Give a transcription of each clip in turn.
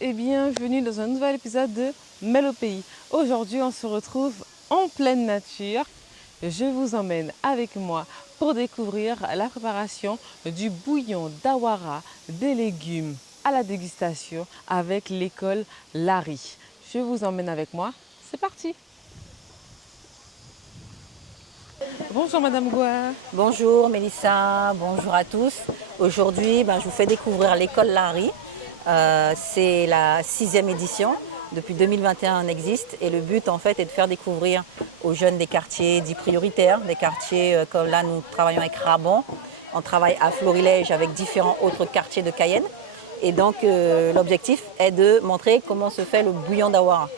et bienvenue dans un nouvel épisode de Mêle au pays. Aujourd'hui, on se retrouve en pleine nature. Je vous emmène avec moi pour découvrir la préparation du bouillon d'awara, des légumes à la dégustation avec l'école Larry. Je vous emmène avec moi. C'est parti! Bonjour Madame Goua. Bonjour Mélissa, bonjour à tous. Aujourd'hui, je vous fais découvrir l'école Larry. C'est la 6e édition. Depuis 2021, on existe et le but en fait est de faire découvrir aux jeunes des quartiers dits prioritaires, des quartiers comme là nous travaillons avec Rabon, on travaille à Florilège avec différents autres quartiers de Cayenne. Et donc l'objectif est de montrer comment se fait le bouillon d'awara.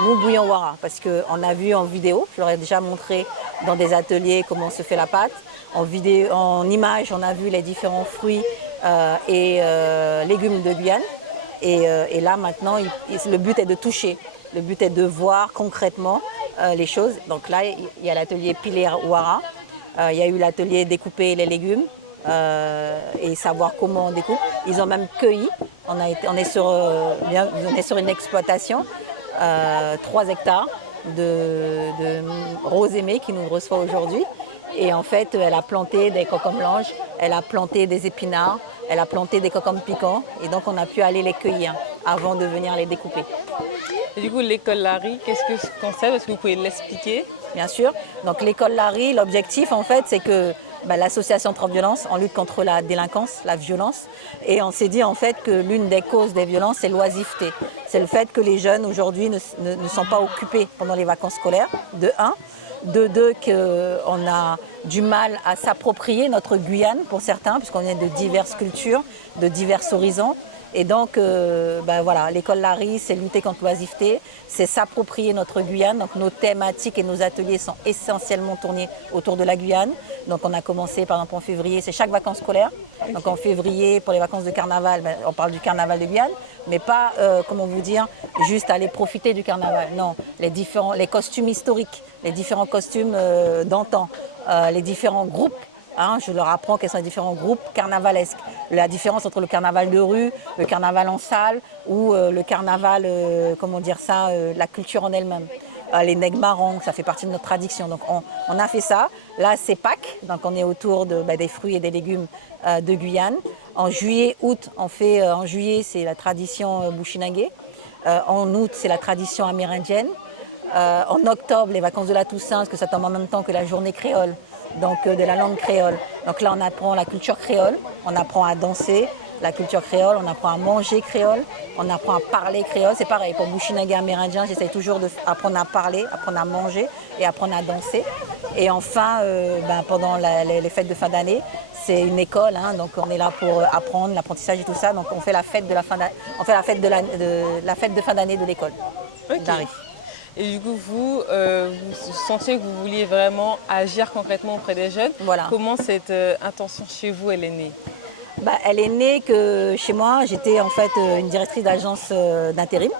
Nous, bouillon wara, parce qu'on a vu en vidéo, je leur ai déjà montré dans des ateliers comment se fait la pâte. En image, on a vu les différents fruits et légumes de Guyane. Et là, maintenant, le but est de toucher. Le but est de voir concrètement les choses. Donc là, il y a l'atelier piler wara. Il y a eu l'atelier découper les légumes et savoir comment on découpe. Ils ont même cueilli. On est sur une exploitation. 3 hectares de rose aimée qui nous reçoit aujourd'hui. Et en fait, elle a planté des cocombes blanches, elle a planté des épinards, elle a planté des cocombes piquants. Et donc, on a pu aller les cueillir avant de venir les découper. Et du coup, l'école Larry, qu'est-ce que c'est qu'on sait? Est-ce que vous pouvez l'expliquer? Bien sûr. Donc, l'école Larry, l'objectif, en fait, c'est que l'association Transviolence, en lutte contre la délinquance, la violence. Et on s'est dit en fait que l'une des causes des violences, c'est l'oisiveté. C'est le fait que les jeunes aujourd'hui ne sont pas occupés pendant les vacances scolaires, de 1. De 2, qu'on a du mal à s'approprier notre Guyane pour certains, puisqu'on est de diverses cultures, de divers horizons. Et donc, voilà, l'école Larry, c'est lutter contre l'oisiveté, c'est s'approprier notre Guyane. Donc, nos thématiques et nos ateliers sont essentiellement tournés autour de la Guyane. Donc, on a commencé, par exemple, en février, c'est chaque vacances scolaires. Donc, en février, pour les vacances de carnaval, on parle du carnaval de Guyane, mais pas, comment vous dire, juste aller profiter du carnaval. Non, les costumes historiques, les différents costumes d'antan, les différents groupes. Je leur apprends quels sont les différents groupes carnavalesques. La différence entre le carnaval de rue, le carnaval en salle ou le carnaval, la culture en elle-même. Les nègres marrons, ça fait partie de notre tradition. Donc on a fait ça. Là, c'est Pâques, donc on est autour des fruits et des légumes de Guyane. En juillet, août, en juillet, c'est la tradition Bushinagé. En août, c'est la tradition amérindienne. En octobre, les vacances de la Toussaint, parce que ça tombe en même temps que la journée créole, donc de la langue créole. Donc là, on apprend la culture créole, on apprend à danser la culture créole, on apprend à manger créole, on apprend à parler créole. C'est pareil, pour Bushinagé amérindien, j'essaie toujours d'apprendre à parler, apprendre à manger et apprendre à danser. Et enfin, pendant les fêtes de fin d'année, c'est une école, donc on est là pour apprendre l'apprentissage et tout ça. Donc on fait la fête de fin d'année de l'école. Okay. Et du coup, vous sentiez que vous vouliez vraiment agir concrètement auprès des jeunes. Voilà. Comment cette intention chez vous, elle est née? Elle est née que chez moi, j'étais en fait une directrice d'agence d'intérim.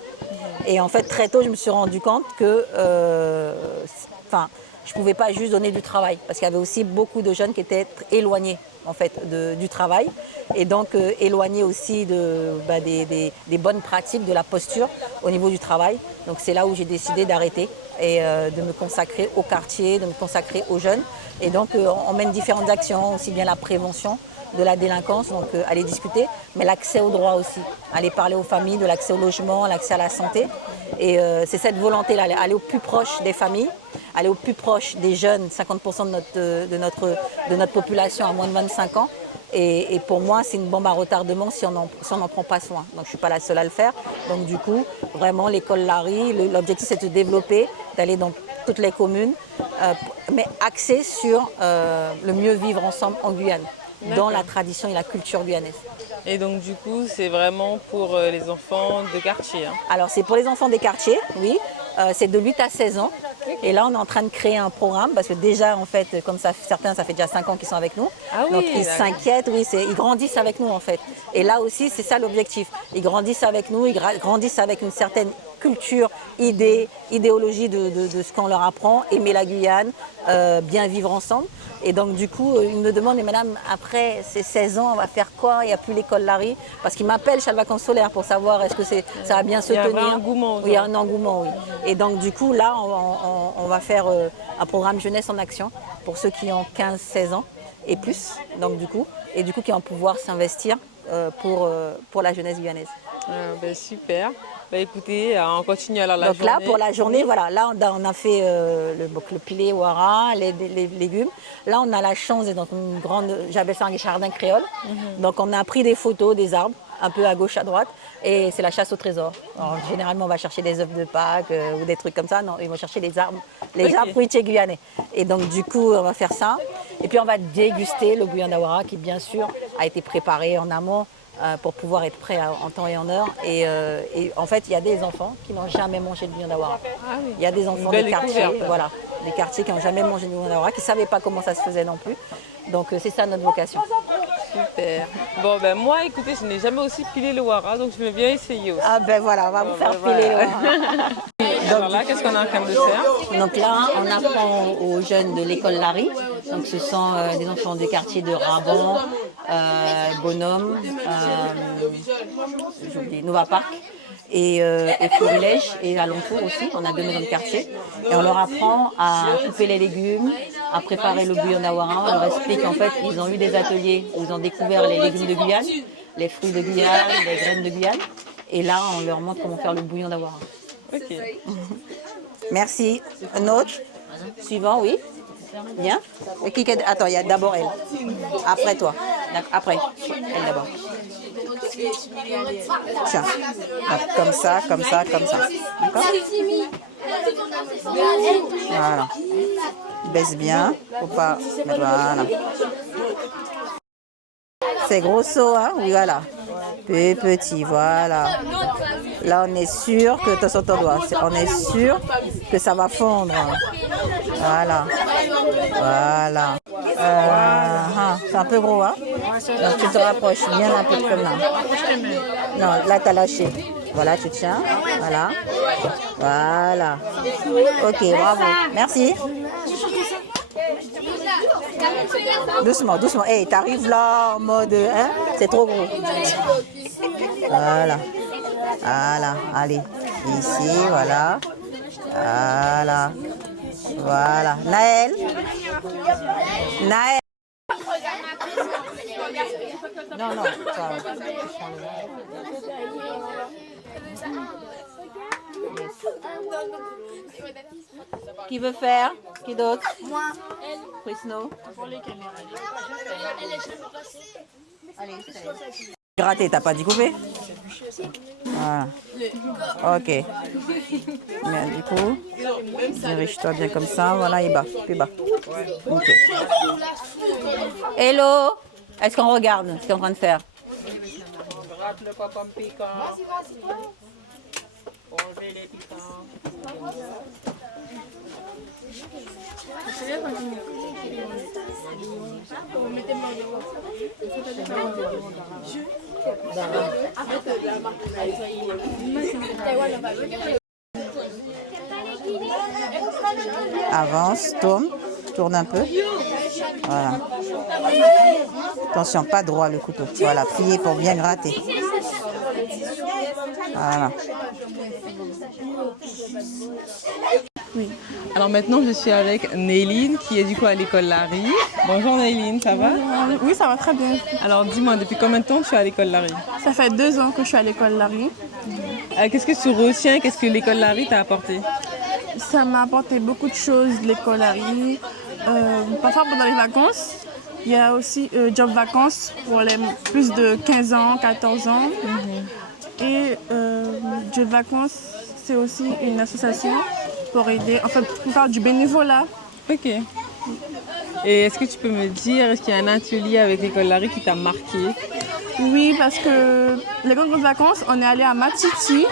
Et en fait, très tôt, je me suis rendu compte que je ne pouvais pas juste donner du travail. Parce qu'il y avait aussi beaucoup de jeunes qui étaient éloignés en fait, du travail. Et donc éloignés aussi des bonnes pratiques, de la posture au niveau du travail. Donc c'est là où j'ai décidé d'arrêter et de me consacrer au quartier, de me consacrer aux jeunes. Et donc on mène différentes actions, aussi bien la prévention de la délinquance, donc aller discuter, mais l'accès aux droits aussi, aller parler aux familles, de l'accès au logement, l'accès à la santé. Et c'est cette volonté-là, aller au plus proche des familles, aller au plus proche des jeunes, 50% de notre population à moins de 25 ans. Et pour moi, c'est une bombe à retardement si on n'en prend pas soin. Donc je ne suis pas la seule à le faire. Donc du coup, vraiment, l'école Larry, l'objectif c'est de développer, d'aller dans toutes les communes, mais axé sur le mieux vivre ensemble en Guyane, dans la tradition et la culture guyanaise. Et donc du coup, c'est vraiment pour les enfants de quartier. Alors c'est pour les enfants des quartiers, oui. C'est de 8 à 16 ans. Okay. Et là, on est en train de créer un programme parce que déjà, en fait, comme certains, ça fait déjà 5 ans qu'ils sont avec nous. Ah oui, donc ils s'inquiètent, ils grandissent avec nous en fait. Et là aussi, c'est ça l'objectif. Ils grandissent avec nous, ils grandissent avec une certaine culture, idéologie de ce qu'on leur apprend, aimer la Guyane, bien vivre ensemble. Et donc du coup, ils me demandent, mais madame, après ces 16 ans, on va faire quoi? Il n'y a plus l'école Larry. Parce qu'ils m'appellent chaque vacances scolaires pour savoir est-ce que ça va bien se tenir. Il y a un engouement. Oui, il y a un engouement, oui. Et donc du coup, là, on va faire un programme jeunesse en action pour ceux qui ont 15-16 ans et plus. Donc du coup, qui vont pouvoir s'investir pour la jeunesse guyanaise. Ben, super. Ben, écoutez, on continue alors la journée. Donc là, pour la journée, voilà, là on a fait le pilé wara, les légumes. Là, on a la chance d'être dans une grande, j'appelle ça un jardin créole. Donc on a pris des photos des arbres, un peu à gauche, à droite, et c'est la chasse au trésor. Alors, généralement, on va chercher des œufs de Pâques ou des trucs comme ça. Non, ils vont chercher les arbres fruitiers guyanais. Et donc du coup, on va faire ça. Et puis on va déguster le bouillon d'Awara qui, bien sûr, a été préparé en amont. Pour pouvoir être prêt en temps et en heure. Et en fait, il y a des enfants qui n'ont jamais mangé de bouillon d'Awara. Ah oui. Il y a des enfants des quartiers, voilà, des quartiers qui n'ont jamais mangé de bouillon d'Awara, qui ne savaient pas comment ça se faisait non plus. Donc c'est ça notre vocation. Super. Bon, ben moi, écoutez, je n'ai jamais aussi pilé le wara, donc je vais bien essayer aussi. Ah ben voilà, on va vous faire piler le wara. Alors là, qu'est-ce qu'on est en train de faire? Donc là, on apprend aux jeunes de l'école Larry. Donc ce sont des enfants des quartiers de Raban, Bonhomme, Nova Park et Florilège et alentour aussi. On a 2 maisons de quartier. Et on leur apprend à couper les légumes, à préparer le bouillon d'Awara. On leur explique en fait qu'ils ont eu des ateliers où ils ont découvert les légumes de Guyane, les fruits de Guyane, les graines de Guyane. Et là, on leur montre comment faire le bouillon d'Awara. Ok. Merci. Un autre? Suivant, oui. Bien. Attends, il y a d'abord elle. Après toi. Après. Elle d'abord. Tiens. Comme ça, comme ça, comme ça. D'accord? Voilà. Baisse bien. Faut pas. Voilà. C'est grosso, hein? Oui, voilà. Petit, voilà. Là, on est sûr que tu sors ton doigt. On est sûr que ça va fondre. Voilà. Voilà. C'est un peu gros, hein? Donc, tu te rapproches bien un peu comme là. Non, là, tu as lâché. Voilà, tu tiens. Voilà. Voilà. Ok, bravo. Merci. Doucement, doucement. Hey, t'arrives là en mode, hein? C'est trop gros. Voilà. Voilà. Allez. Ici, voilà. Voilà. Voilà. Naël. Naël. Non, non. Qui veut faire? Qui d'autre? Moi. Prisno. Allez, gratter, t'as pas découpé? Voilà. Ok. Bien, du coup, dirige-toi bien comme ça. Voilà, et bas. Puis bas. Ok. Hello. Est-ce qu'on regarde ce qu'on est en train de faire? Avance, tourne un peu. Voilà. Attention, pas droit le couteau. Voilà, plier pour bien gratter. Voilà. Oui. Alors maintenant, je suis avec Néline qui est du coup à l'école Larry. Bonjour Néline, ça va? Oui, ça va très bien. Alors dis-moi, depuis combien de temps tu es à l'école Larry? Ça fait 2 ans que je suis à l'école Larry. Qu'est-ce que tu retiens? Qu'est-ce que l'école Larry t'a apporté? Ça m'a apporté beaucoup de choses, l'école Larry. Parfois pendant les vacances, il y a aussi Job Vacances pour les plus de 15 ans, 14 ans. Et Job Vacances, c'est aussi une association pour aider, en fait, pour faire du bénévolat. Ok. Et est-ce que tu peux me dire, est-ce qu'il y a un atelier avec l'école Larry qui t'a marqué? Oui, parce que les grandes vacances, on est allé à Matiti.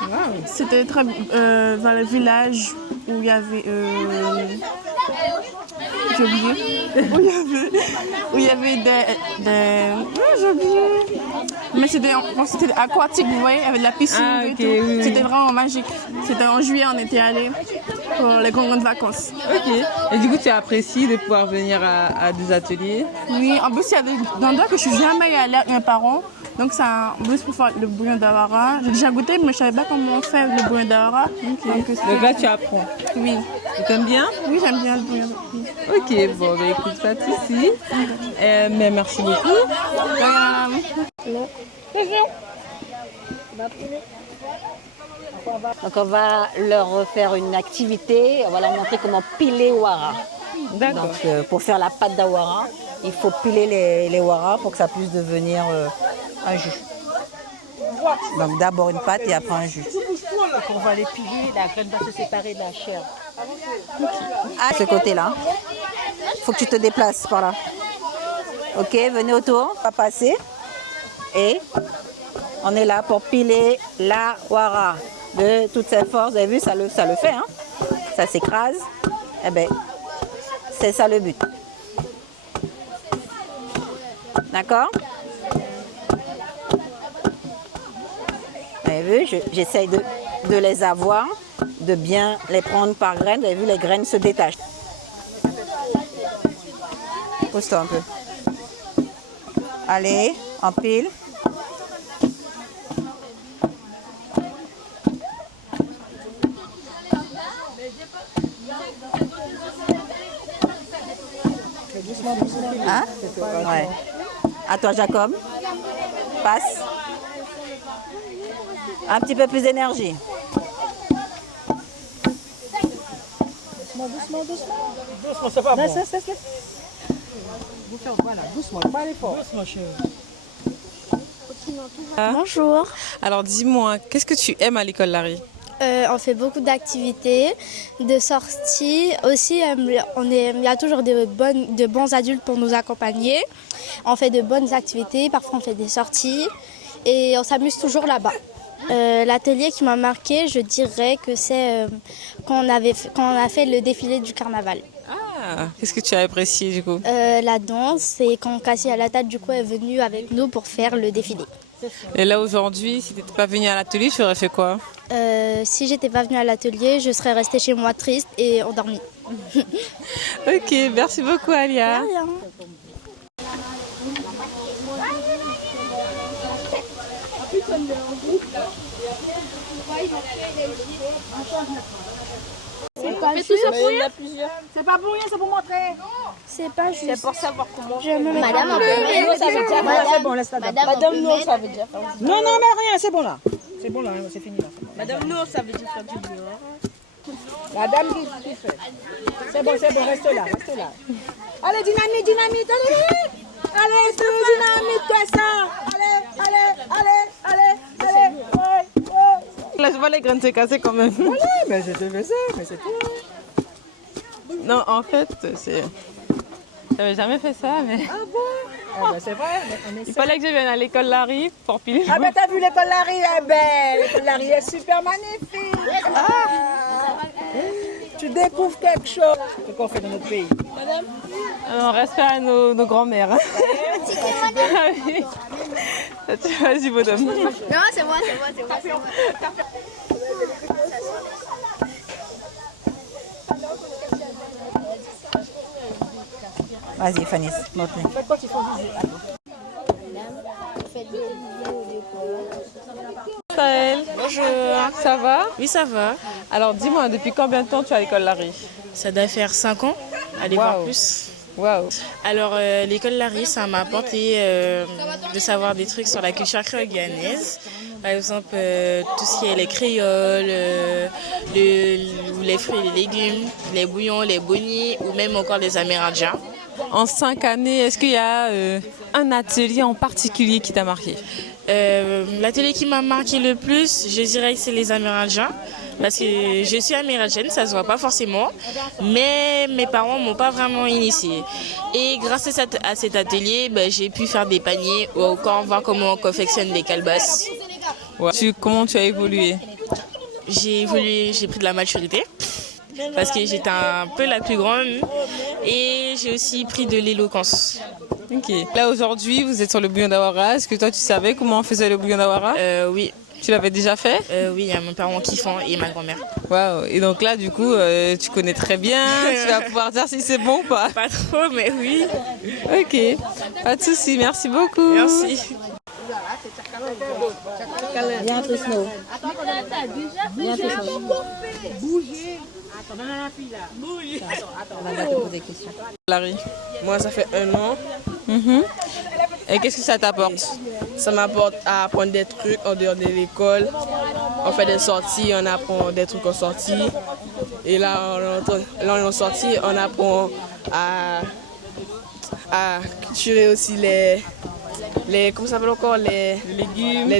Wow. C'était très dans le village où il y avait j'ai oublié. Où il y avait j'ai oublié. Mais c'était aquatique, vous voyez, avec de la piscine et ok, tout. oui. C'était vraiment magique. C'était en juillet, on était allés pour les grandes vacances. Ok. Et du coup, tu apprécies de pouvoir venir à des ateliers? Oui, en plus, il y a des endroits que je suis jamais allée avec mes parents. Donc, c'est un plus pour faire le bouillon d'awara. J'ai déjà goûté, mais je savais pas comment faire le bouillon d'awara. Donc là, tu apprends. Oui. Tu aimes bien? Oui, j'aime bien le bouillon. Ok, bon, bah, écoute, pas de soucis. Mais merci beaucoup. Donc on va leur faire une activité, on va leur montrer comment piler wara. D'accord. Donc pour faire la pâte d'awara, il faut piler les wara pour que ça puisse devenir un jus. Donc d'abord une pâte et après un jus. On va les piler, la graine va se séparer de la chair. À ce côté-là, il faut que tu te déplaces par là. Ok, venez autour, on va passer. Et on est là pour piler la wara de toute cette force. Vous avez vu, ça le fait, hein? Ça s'écrase. Eh bien, c'est ça le but. D'accord? Vous avez vu, j'essaye de les avoir, de bien les prendre par graines. Vous avez vu, les graines se détachent. Pousse-toi un peu. Allez, en pile. Hein? Ouais. À toi, Jacob. Passe. Un petit peu plus d'énergie. Doucement, c'est pas bon. Vous faites voilà, doucement, pas aller fort. Doucement, chérie. Bonjour. Alors, dis-moi, qu'est-ce que tu aimes à l'école Larry? On fait beaucoup d'activités, de sorties. Aussi, il y a toujours de bons adultes pour nous accompagner. On fait de bonnes activités, parfois on fait des sorties et on s'amuse toujours là-bas. L'atelier qui m'a marqué, je dirais que c'est quand on a fait le défilé du carnaval. Ah, qu'est-ce que tu as apprécié du coup? La danse et quand Cassie à la tête du coup est venue avec nous pour faire le défilé. Et là aujourd'hui, si tu n'étais pas venue à l'atelier, tu aurais fait quoi? Si j'étais pas venue à l'atelier, je serais restée chez moi triste et endormie. Ok, merci beaucoup Alia. De rien. C'est pas juste. C'est pas pour rien, c'est pour montrer. C'est pas juste. C'est pour savoir comment. Je me mets Madame, pas ça veut déjà faire. C'est bon, laisse la dame. Madame, non, ça veut déjà faire. Non, non, mais rien, c'est bon là. C'est bon là, c'est fini là. Madame, non, ça veut dire faire du dehors. Madame qui fait. C'est bon, reste là, reste là. Allez, dynamite, dynamite, allez. Allez, c'est dynamite, toi ça. Allez. Là, je vois les graines se casser quand même. Voilà, mais je te fais ça, mais c'est tout. Non, en fait, j'avais jamais fait ça, mais Ah bon? Ah ben c'est vrai, on est il fallait que je vienne à l'école Larry pour piler. Ah ben t'as vu l'école Larry, elle est belle, l'école Larry est super magnifique. Ah. Tu découvres quelque chose. C'est qu'on fait dans notre pays. On respect à nos grands-mères. Ah oui. Vas-y, bonhomme. Non, c'est moi. Vas-y, Fanny, montre-les. Saël, Bonjour. ça va? Oui, ça va. Alors, dis-moi, depuis combien de temps tu es à l'école Larry? Ça doit faire 5 ans, allez voir Waouh. plus. Waouh. Alors, l'école Larry, ça m'a apporté de savoir des trucs sur la culture créole guyanaise. Par exemple, tout ce qui est les créoles, les fruits et les légumes, les bouillons, les bouillis ou même encore les amérindiens. En 5 années, est-ce qu'il y a un atelier en particulier qui t'a marqué? L'atelier qui m'a marqué le plus, je dirais que c'est les amérindiens. Parce que je suis amérindienne, ça se voit pas forcément, mais mes parents m'ont pas vraiment initiée. Et grâce à cet atelier, j'ai pu faire des paniers ou encore voir comment on confectionne des calebasses. Ouais. Comment tu as évolué? J'ai pris de la maturité parce que j'étais un peu la plus grande Et j'ai aussi pris de l'éloquence. Ok. Là aujourd'hui, vous êtes sur le bouillon d'Awara. Est-ce que toi tu savais comment on faisait le bouillon d'Awara? Oui. Tu l'avais déjà fait? Oui, il y a mes parents qui font et ma grand-mère. Waouh. Et donc là, du coup, tu connais très bien. Tu vas pouvoir dire si c'est bon ou pas. Pas trop, mais oui. Ok. Pas de souci. Merci beaucoup. Merci. Viens, Snow. Viens, Snow. On va te poser des questions. Larry. Moi, ça fait 1 an. Et qu'est-ce que ça t'apporte? Ça m'apporte à apprendre des trucs en dehors de l'école. On fait des sorties, on apprend des trucs en sortie. Et là, en sortie, on apprend à culturer aussi les comment ça s'appelle encore, les légumes.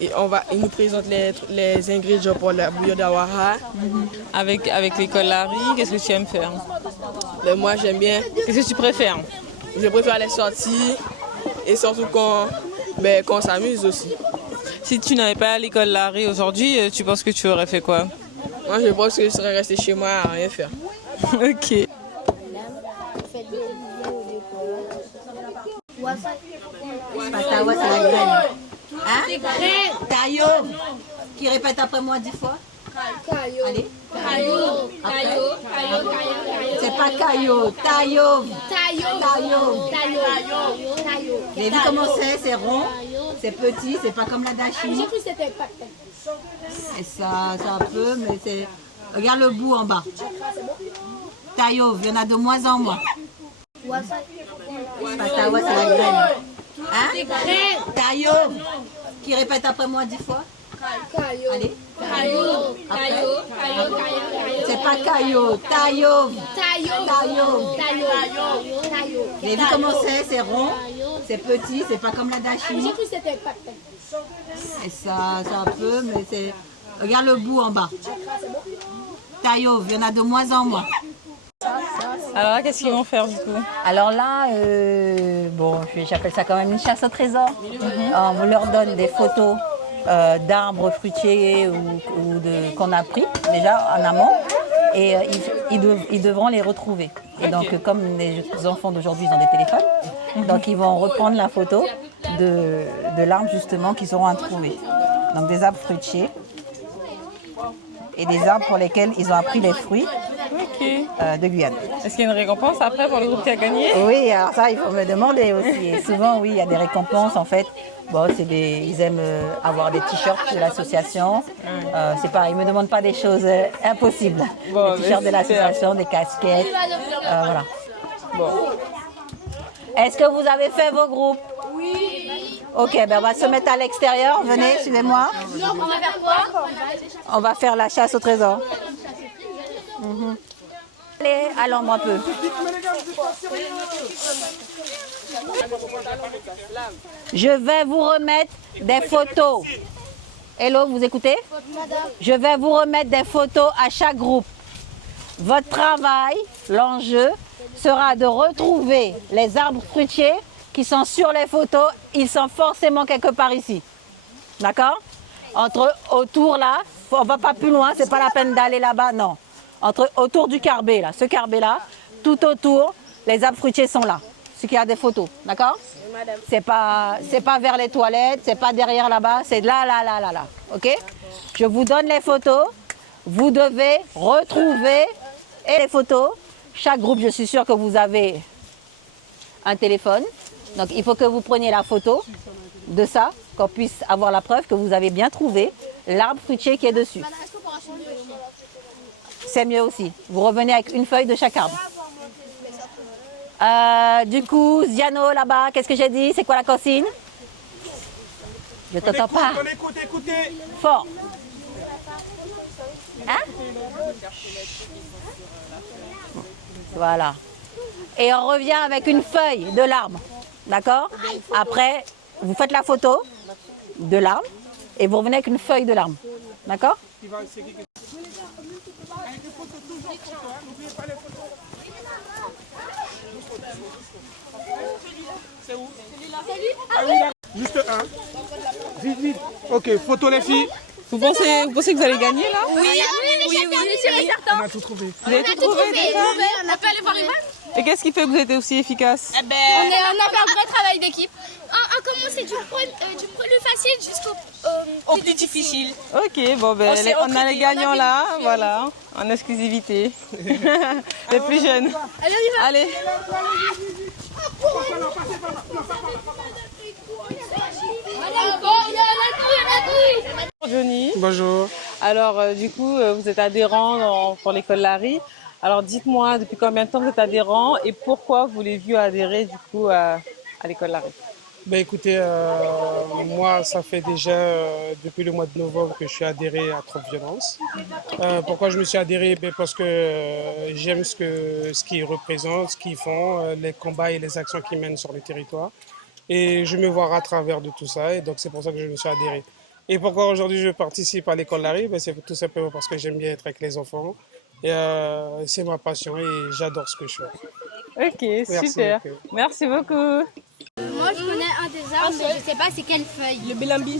Et ils nous présentent les ingrédients pour la bouillon d'Awara. Avec l'école Larry, qu'est-ce que tu aimes faire? Mais moi, j'aime bien. Qu'est-ce que tu préfères? Je préfère les sorties et surtout quand on s'amuse aussi. Si tu n'avais pas à l'école Larry aujourd'hui, tu penses que tu aurais fait quoi? Moi, je pense que je serais resté chez moi à rien faire. Ok. Patawa, c'est la graine. Hein? Tayo. Qui répète après moi 10 fois? Allez. C'est pas Caillot, Tayo. Vous avez vu comment c'est rond, c'est petit, c'est pas comme la dashi. Et ça peut, mais c'est... Regarde le bout en bas. Tayo, il y en a de moins en moins. Patawa, c'est la graine. Hein? Tayo. Qui répète après moi 10 fois? Allez. Après. C'est pas Caillot, Tayo. Vous avez vu comment c'est rond, c'est petit, c'est pas comme la dashi. Et ça peut, mais c'est... Regarde le bout en bas. Tayo, il y en a de moins en moins. Alors là, qu'est-ce qu'ils vont faire du coup? Alors là, j'appelle ça quand même une chasse au trésor. On leur donne des photos d'arbres fruitiers qu'on a pris déjà en amont et ils devront les retrouver. Et donc, comme les enfants d'aujourd'hui ont des téléphones, donc ils vont reprendre la photo de l'arbre justement qu'ils auront à trouver. Donc des arbres fruitiers et des arbres pour lesquels ils ont appris les fruits de Guyane. Est-ce qu'il y a une récompense après pour le groupe qui a gagné? Oui, alors ça, il faut me demander aussi. Et souvent, oui, il y a des récompenses en fait. Bon, ils aiment avoir des t-shirts de l'association. C'est pas, ils me demandent pas des choses impossibles. Bon, des t-shirts de l'association, des casquettes, voilà. Bon. Est-ce que vous avez fait vos groupes? Oui. Ok, ben on va se mettre à l'extérieur. Venez, suivez-moi. On va faire quoi? On va faire la chasse au trésor. Allez, à l'ombre un peu. Je vais vous remettre des photos. Hello, vous écoutez? Je vais vous remettre des photos à chaque groupe. Votre travail, l'enjeu, sera de retrouver les arbres fruitiers qui sont sur les photos. Ils sont forcément quelque part ici. D'accord? Autour là, on ne va pas plus loin, c'est pas la peine d'aller là-bas, non. Autour du carbet, là, ce carbet-là, tout autour, les arbres fruitiers sont là. Ce qui a des photos, d'accord? C'est pas vers les toilettes, c'est pas derrière là-bas, c'est là, ok? Je vous donne les photos, vous devez retrouver les photos. Chaque groupe, je suis sûre que vous avez un téléphone. Donc, il faut que vous preniez la photo de ça, qu'on puisse avoir la preuve que vous avez bien trouvé l'arbre fruitier qui est dessus. C'est mieux aussi. Vous revenez avec une feuille de chaque arbre. Du coup, Ziano, là-bas, qu'est-ce que j'ai dit? C'est quoi la consigne? Je t'entends pas. Écoutez. Fort. Hein? Voilà. Et on revient avec une feuille de l'arbre. D'accord? Après, vous faites la photo de l'arbre et vous revenez avec une feuille de l'arbre. D'accord? Juste un. Vite. Ok, photo les filles. Vous pensez que vous allez gagner là? Oui, On a tout trouvé. Vous avez tout trouvé déjà? On a pas allé voir les vannes. Et qu'est-ce qui fait que vous êtes aussi efficace? On a fait un vrai travail d'équipe. On a commencé du plus facile jusqu'au plus difficile. Ok, bon ben on a les gagnants là, voilà, en exclusivité. Les plus jeunes. Allez. Johnny. Bonjour. Alors du coup, vous êtes adhérent pour l'école Larry. Alors dites-moi, depuis combien de temps vous êtes adhérent et pourquoi vous voulez adhérer du coup à l'école Larry? Ben écoutez, moi ça fait déjà depuis le mois de novembre que je suis adhéré à Trop Violence. Pourquoi je me suis adhéré? Parce que j'aime ce qu'ils représentent, ce qu'ils font, les combats et les actions qu'ils mènent sur le territoire. Et je me vois à travers de tout ça et donc c'est pour ça que je me suis adhéré. Et pourquoi aujourd'hui je participe à l'école Larry? C'est tout simplement parce que j'aime bien être avec les enfants. Et c'est ma passion et j'adore ce que je fais. Ok, Merci super. beaucoup. Merci beaucoup. Moi, je connais un des arbres, mais je sais pas c'est quelle feuille. Le Bélambi,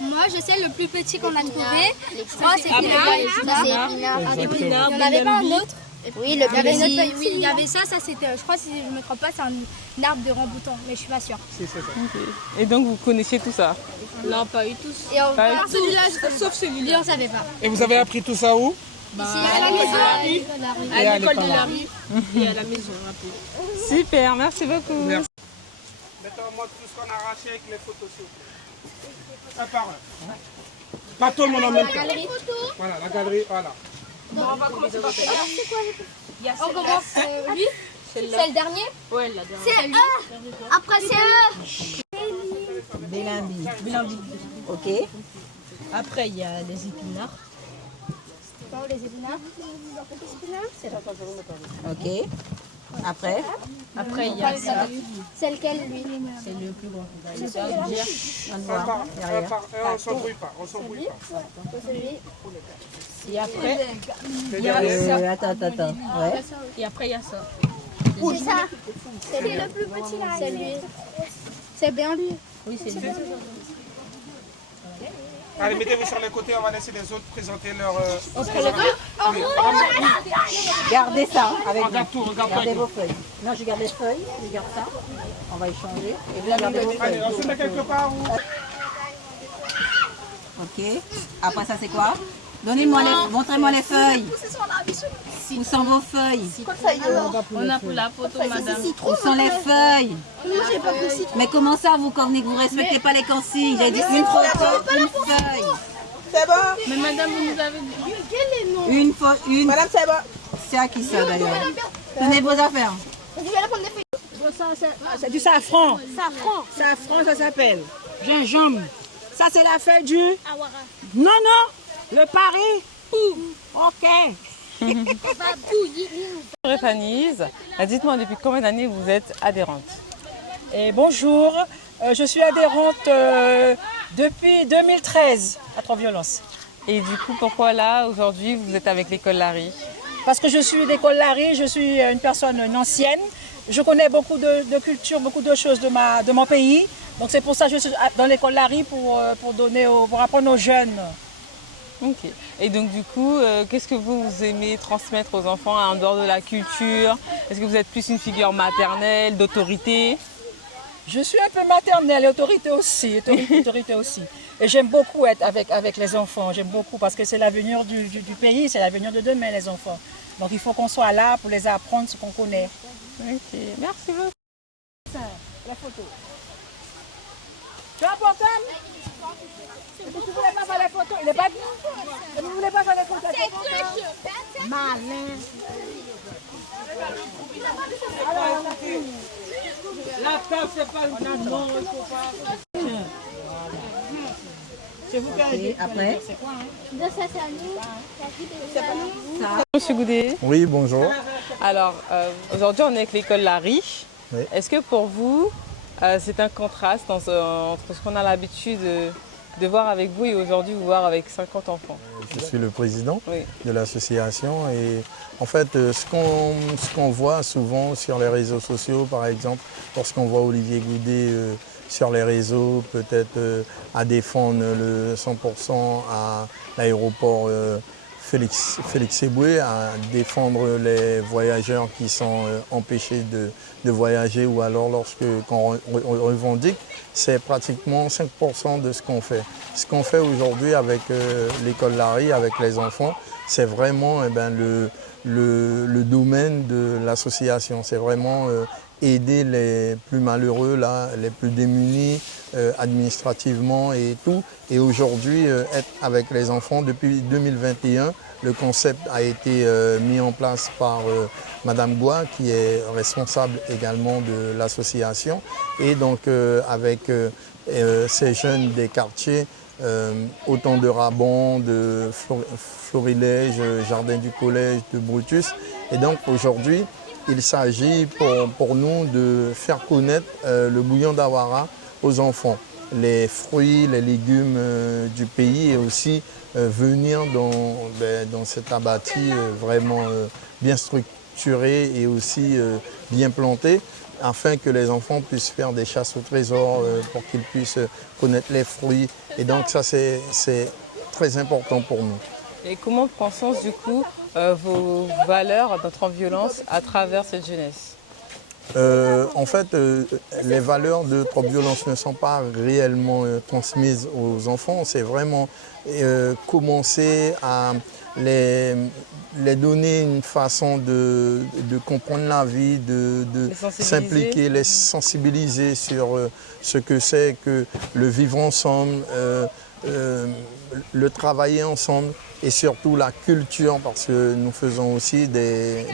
Moi, je sais le plus petit qu'on a trouvé. Je crois que c'est Épinard. Il n'y en avait pas un autre? Oui, le Il y avait une autre feuille. Oui, il y avait ça c'était, je crois, si je ne me trompe pas, c'est un arbre de ramboutan, mais je suis pas sûre. C'est ça. Ok. Et donc vous connaissiez tout ça? Non, pas eu tous. Et on Pas eu part celui-là, sauf celui-là. On savait pas. Et vous avez appris tout ça où? Ici, à la maison. À l'école de Larry et à la maison un peu. Super, merci beaucoup. Merci. Mettez-moi tout ce qu'on a arraché avec les photos, s'il vous plaît. Un par un. Pas tout le monde en même temps. Voilà, la galerie, voilà. On commence, lui. C'est le dernier? Ouais, la dernière. C'est eux. Après, c'est eux. Bélambi. Ok. Après, il y a les épinards. Les épinards. Ok. Après. Après, il y a ça. C'est lequel, lui? C'est le plus grand. On Un voit. par Il y a un, rien. on s'embrouille pas, on s'embrouille pas. Et après, Attends. Ouais. et après, il y a ça. C'est ça. C'est le plus petit, là. C'est lui. C'est bien lui. Oui, c'est lui. Allez, mettez-vous sur les côtés, on va laisser les autres présenter leur... Gardez ça avec vous. Regarde tout, regarde Gardez tout. vos feuilles. Non, je garde les feuilles, je garde ça. On va échanger. Et vous gardez vos Allez, feuilles. on se met quelque part où... Ok. Après ça, c'est quoi? Montrez-moi les feuilles. Où sont vos feuilles? On a pour la photo, madame. Où sont les feuilles? Mais comment ça, vous communiquez? Vous ne respectez pas les consignes. J'ai dit une photo, une feuille. C'est bon. Mais madame, vous nous avez dit. Une. Madame, c'est bon. C'est à qui ça d'ailleurs? Tenez vos affaires. C'est du safran. Safran, ça s'appelle. Gingembre. Ça, c'est la feuille du... Non, le pari. Ok. Fanise, dites-moi depuis combien d'années vous êtes adhérente? Et bonjour, je suis adhérente depuis 2013 à Trop Violence. Et du coup, pourquoi là, aujourd'hui, vous êtes avec l'école Larry? Parce que je suis d'école Larry, je suis une personne ancienne. Je connais beaucoup de cultures, beaucoup de choses de mon pays. Donc c'est pour ça que je suis dans l'école Larry pour apprendre aux jeunes. Ok. Et donc du coup, qu'est-ce que vous aimez transmettre aux enfants en dehors de la culture? Est-ce que vous êtes plus une figure maternelle, d'autorité? Je suis un peu maternelle et autorité aussi. Et j'aime beaucoup être avec les enfants. J'aime beaucoup parce que c'est l'avenir du pays, c'est l'avenir de demain, les enfants. Donc il faut qu'on soit là pour les apprendre ce qu'on connaît. Ok, merci beaucoup. La photo. Tu as un portable? Vous ne voulez pas faire les photos? Il n'est pas venu. Vous ne voulez pas faire les photos? C'est malin. La table, c'est pas le nom, il faut pas. C'est vous qui avez Après. C'est quoi, hein? Ça, c'est à nous. Monsieur Goudet. Oui, bonjour. Alors, aujourd'hui, on est avec l'école Larry. Oui. Est-ce que pour vous, c'est un contraste entre ce qu'on a l'habitude de voir avec vous et aujourd'hui vous voir avec 50 enfants? Je suis le président Oui. de l'association et en fait, ce qu'on voit souvent sur les réseaux sociaux, par exemple, lorsqu'on voit Olivier Goudet sur les réseaux, peut-être à défendre le 100% à l'aéroport Félix Éboué, à défendre les voyageurs qui sont empêchés de voyager ou alors lorsqu'on revendique, c'est pratiquement 5% de ce qu'on fait. Ce qu'on fait aujourd'hui avec l'école Larry, avec les enfants, c'est vraiment le domaine de l'association. C'est vraiment aider les plus malheureux, là, les plus démunis administrativement et tout. Et aujourd'hui, être avec les enfants depuis 2021, le concept a été mis en place par Madame Goua, qui est responsable également de l'association. Et donc avec ces jeunes des quartiers, autant de Rabon, de Florilège, Jardin du Collège, de Brutus. Et donc aujourd'hui, il s'agit pour nous de faire connaître le bouillon d'Awara aux enfants, les fruits, les légumes du pays et aussi venir dans cet abatis vraiment bien structuré et aussi bien planté afin que les enfants puissent faire des chasses au trésor, pour qu'ils puissent connaître les fruits. Et donc ça, c'est très important pour nous. Et comment prend sens du coup vos valeurs d'entre-violence à travers cette jeunesse? En fait, les valeurs de trop-violence ne sont pas réellement transmises aux enfants. C'est vraiment commencer à les donner une façon de comprendre la vie, de s'impliquer, les sensibiliser sur ce que c'est que le vivre ensemble, le travailler ensemble et surtout la culture, parce que nous faisons aussi des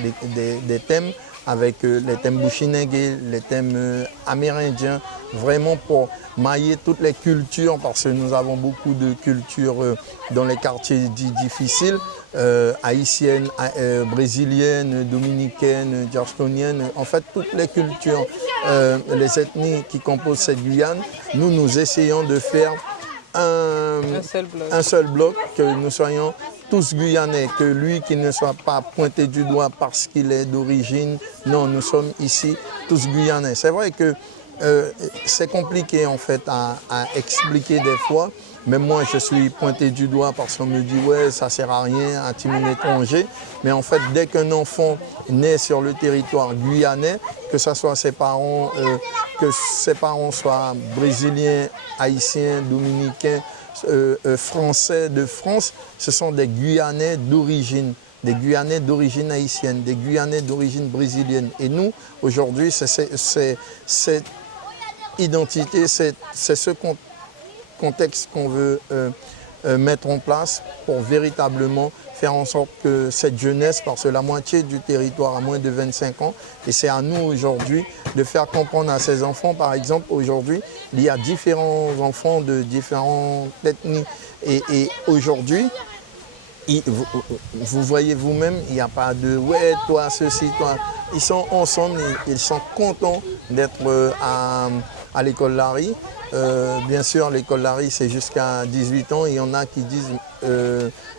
thèmes avec les thèmes Bushinengue, les thèmes amérindiens, vraiment pour mailler toutes les cultures, parce que nous avons beaucoup de cultures dans les quartiers dits difficiles, haïtiennes, brésiliennes, dominicaines, georgetooniennes, en fait toutes les cultures, les ethnies qui composent cette Guyane, nous essayons de faire un seul bloc, que nous soyons tous Guyanais, que lui qui ne soit pas pointé du doigt parce qu'il est d'origine, non, nous sommes ici tous Guyanais. C'est vrai que c'est compliqué en fait à expliquer des fois, mais moi je suis pointé du doigt parce qu'on me dit ouais ça sert à rien, un timon étranger, mais en fait dès qu'un enfant naît sur le territoire guyanais, que ce soit ses parents, soient brésiliens, haïtiens, dominicains, français de France, ce sont des Guyanais d'origine, des Guyanais d'origine haïtienne, des Guyanais d'origine brésilienne. Et nous, aujourd'hui, c'est cette identité, c'est ce contexte qu'on veut mettre en place pour véritablement faire en sorte que cette jeunesse, parce que la moitié du territoire a moins de 25 ans, et c'est à nous aujourd'hui de faire comprendre à ces enfants, par exemple, aujourd'hui, il y a différents enfants de différentes ethnies, et aujourd'hui, vous voyez vous-même, il n'y a pas de « ouais, toi, ceci, toi ». Ils sont ensemble, ils sont contents d'être à l'école Larry. Bien sûr, l'école Larry, c'est jusqu'à 18 ans. Il y en a qui disent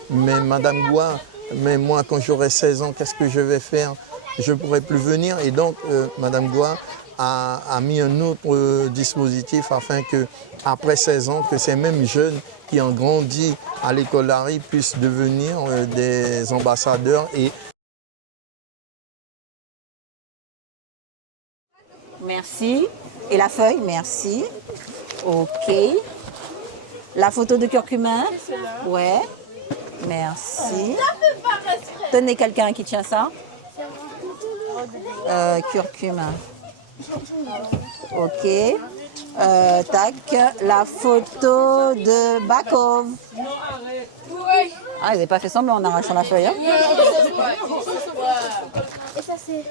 mais Madame Goua, mais moi, quand j'aurai 16 ans, qu'est-ce que je vais faire? Je ne pourrai plus venir. Et donc, Madame Goua a mis un autre dispositif afin que, après 16 ans, que ces mêmes jeunes qui ont grandi à l'école Larry puissent devenir des ambassadeurs. Merci. Et la feuille, merci. Ok. La photo de curcumin? Ouais. Merci. Tenez quelqu'un qui tient ça. Curcumin. Ok. Tac. La photo de Bakov. Ah, ils n'avaient pas fait semblant en arrachant la feuille. Hein?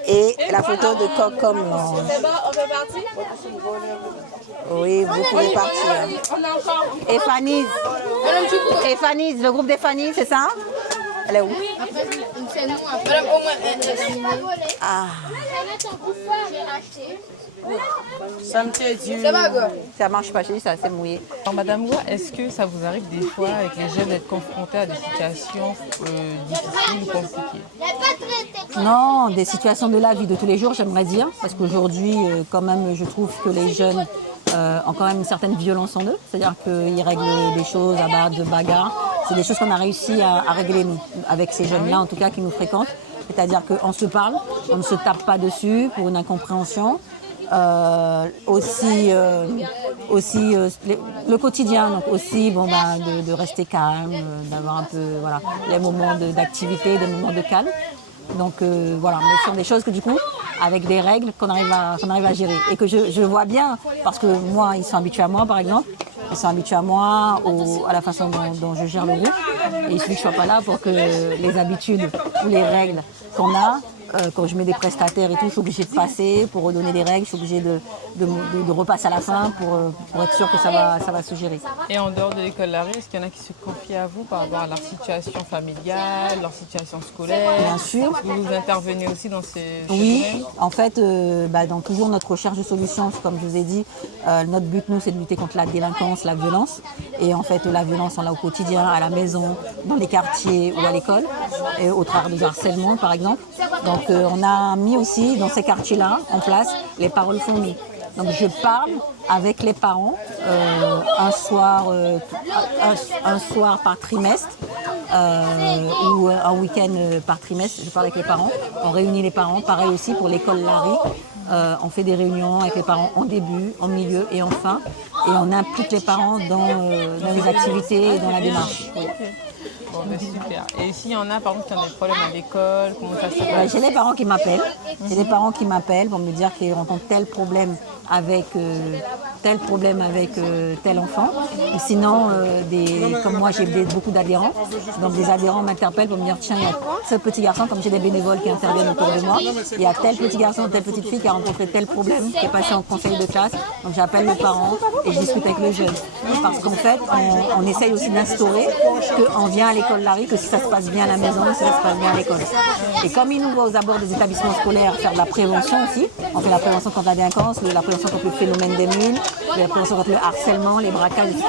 Et la photo de Kokom. On fait partie? Oui, vous pouvez partir. Et Fanny, le groupe des Fanny, c'est ça? Elle est où? Ah. Ça marche pas, j'ai dit ça, c'est mouillé. Alors, Madame Goua, est-ce que ça vous arrive des fois avec les jeunes d'être confrontés à des situations difficiles ou compliquées? Non, des situations de la vie de tous les jours, j'aimerais dire, parce qu'aujourd'hui, quand même, je trouve que les jeunes ont quand même une certaine violence en eux. C'est-à-dire qu'ils règlent des choses à base de bagarres. C'est des choses qu'on a réussi à régler, nous, avec ces jeunes-là, en tout cas, qui nous fréquentent. C'est-à-dire qu'on se parle, on ne se tape pas dessus pour une incompréhension. Le quotidien, donc aussi de rester calme, d'avoir un peu les moments d'activité, des moments de calme. Donc voilà, mais ce sont des choses que du coup, avec des règles qu'on arrive à gérer. Et que je vois bien, parce que moi, ils sont habitués à moi par exemple, ils sont habitués à moi, à la façon dont je gère le groupe. Et il suffit que je ne sois pas là pour que les habitudes ou les règles qu'on a, quand je mets des prestataires et tout, je suis obligée de passer pour redonner des règles, je suis obligée de repasser à la fin pour être sûre que ça va se gérer. Et en dehors de l'école Larry, est-ce qu'il y en a qui se confient à vous par rapport à leur situation familiale, leur situation scolaire? Bien sûr. Vous intervenez aussi dans ces Oui, domaines? en fait, dans toujours notre recherche de solutions, comme je vous ai dit, notre but, nous, c'est de lutter contre la délinquance, la violence. Et en fait, la violence, on l'a au quotidien, à la maison, dans les quartiers ou à l'école, et au travers du harcèlement, par exemple. Donc, on a mis aussi dans ces quartiers-là en place les paroles fourmies. Donc je parle avec les parents un soir par trimestre ou un week-end par trimestre. Je parle avec les parents. On réunit les parents. Pareil aussi pour l'école Larry. On fait des réunions avec les parents en début, en milieu et en fin. Et on implique les parents dans les activités et dans la démarche. Oui. Bon, ben super. Et s'il y en a par exemple qui ont des problèmes à l'école, comment ça se passe? J'ai des parents qui m'appellent. J'ai des parents qui m'appellent pour me dire qu'ils rencontrent tel problème avec tel enfant. Ou sinon, comme moi j'ai beaucoup d'adhérents, donc des adhérents m'interpellent pour me dire tiens, il y a ce petit garçon, comme j'ai des bénévoles qui interviennent autour de moi, il y a tel petit garçon, telle petite fille qui a rencontré tel problème, qui est passé en conseil de classe. Donc j'appelle les parents et je discute avec le jeune. Parce qu'en fait, on essaye aussi d'instaurer qu'on vient à l'école Larry que si ça se passe bien à la maison, si ça se passe bien à l'école. Et comme ils nous voient aux abords des établissements scolaires faire de la prévention aussi, on fait la prévention contre la délinquance, la prévention contre le phénomène des mines, la prévention contre le harcèlement, les braquages, etc.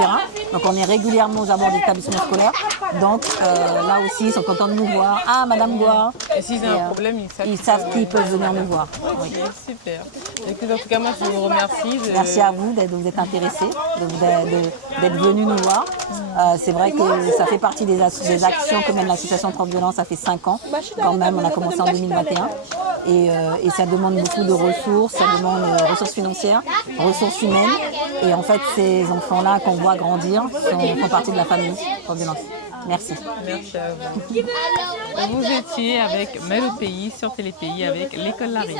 Donc on est régulièrement aux abords des établissements scolaires. Donc là aussi, ils sont contents de nous voir. Ah, Madame Goire. Et s'ils ont un problème, ils savent qu'ils peuvent venir nous voir. Oui. Super. Écoute, en tout cas, moi, je vous remercie. Merci à vous de vous être intéressés, d'être venus nous voir. C'est vrai que ça fait partie des actions que mène l'association Transviolence. Ça fait 5 ans quand même. On a commencé en 2021. Et ça demande beaucoup de ressources. Ça demande ressources financières, ressources humaines. Et en fait, ces enfants-là qu'on voit grandir font partie de la famille Transviolence. Merci. Merci à vous. Vous étiez avec Mel au pays sur Télépays avec l'école Larry.